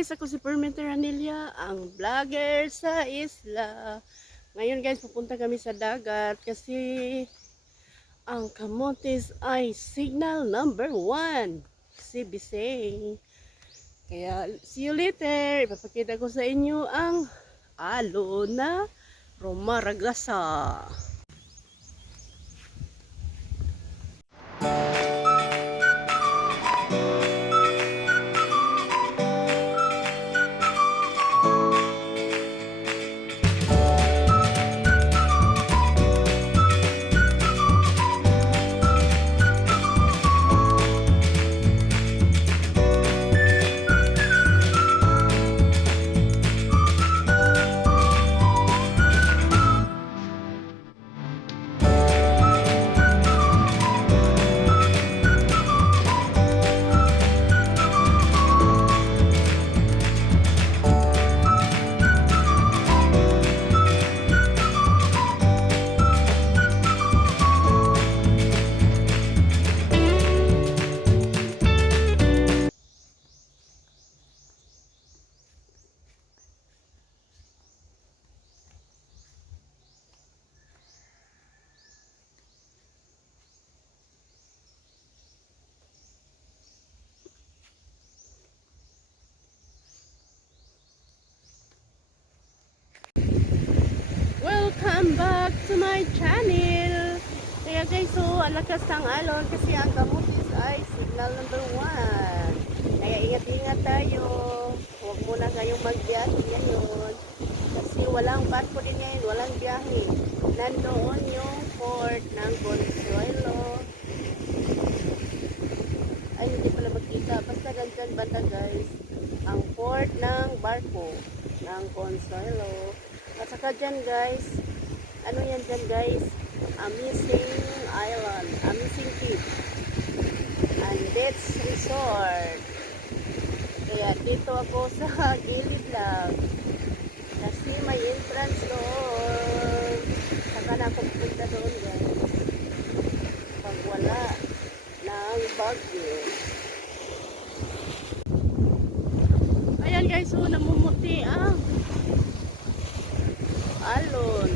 guys, ako si Permenter Anelia, ang vlogger sa isla. Ngayon guys, pupunta kami sa dagat kasi ang Camotes ay signal number 1. Si Bising. Kaya see you later. Ipapakita ko sa inyo ang alo na Romaragasa. Welcome back to my channel. Kaya guys, so ang lakas ng alon kasi ang Camotes ay signal number 1. Kaya ingat-ingat tayo. Huwag muna kayong magbiyahe ngayon. Kasi walang barko din ngayon, walang biyahe. Nandoon yung port ng Consuelo. Ay, hindi pala magkita. Basta ganyan banda guys. Ang port ng barko ng Consuelo. At saka dyan guys, ano yan dyan guys? Amazing Island, Amazing Cape. And that's resort. Kaya dito ako sa gilid lang. Kasi may entrance doon. Saka na ako pupunta doon guys. Pag wala ng bagyo. Ayan guys, so namumuti ang alon.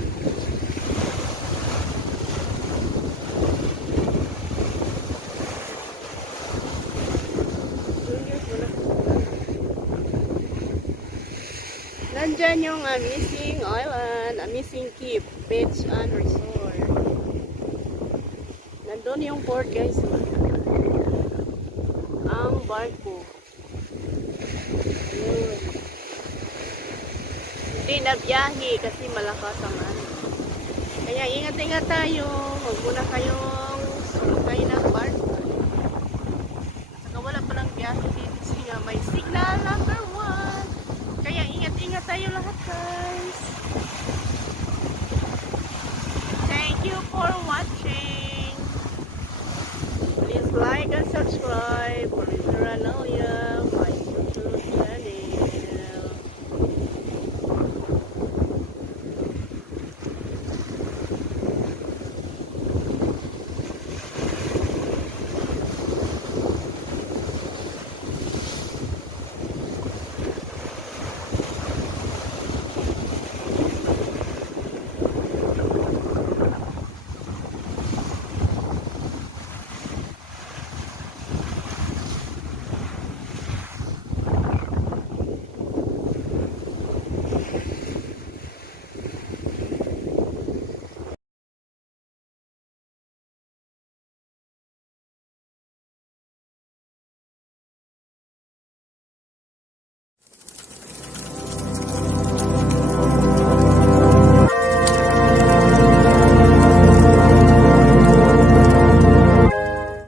Nandyan yung Amazing Island, Amazing Cape, Beach and Resort. Nandun yung port guys. Ang barko. Yun. Hindi na biyahe kasi malakas ang ano. Kaya ingat-ingat tayo. Huwag muna kayong sumakay ng barko. Saka wala palang biyahe dito siya. May signal number 1. Kaya ingat-ingat tayo lahat guys. Thank you for watching. Please like and subscribe. Permenter Anelia.